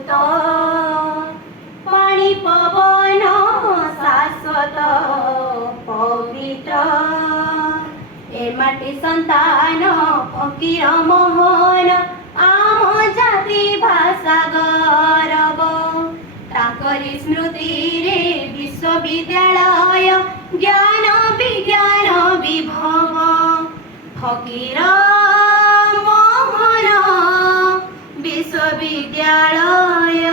अमृत पाणी पवन शाश्वत पवित्र ए माटी संतान फकीर मोहन आम जाति भाषा गौरव ताकरी स्मृति रे विश्वविद्यालय ज्ञान विज्ञान विभव फकीर मोहन विश्वविद्यालय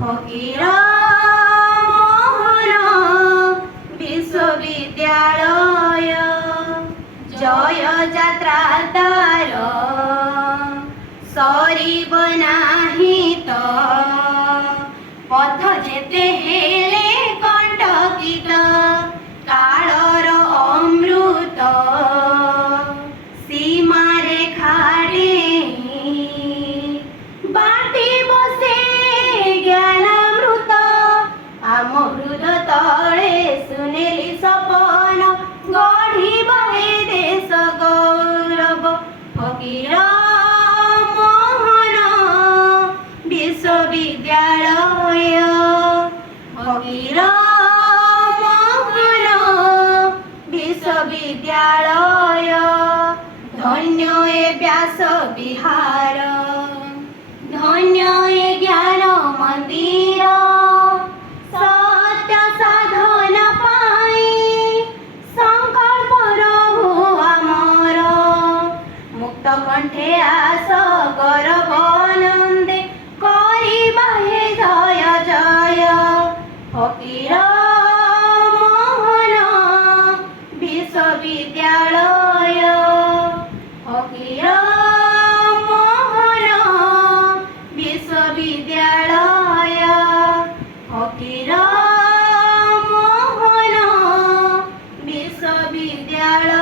फकीर मोहन विश्वविद्यालय जय यात्रा तार सरीब नाही तो पथ जेते हेले कंटकित काळर अमृत सीमा रेखारे बाटी बसे ज्ञानामृत आम हृद तळे सुनेली सपन गढी बहे देश गौरव फकीर मोहन विश्वविद्यालय फकीर मोहन विश्वविद्यालय धन्य ए व्यास विहार धन्य ए ज्ञान मंदिर सत्य साधन पाई संकल्प रहु आमर मुक्त कंठे आस गौरव आनंदे करिबा हे जय जय फकीर मोहन विश्वविद्यालय फकीर मोहन विश्वविद्यालय फकीर मोहन विश्वविद्यालय।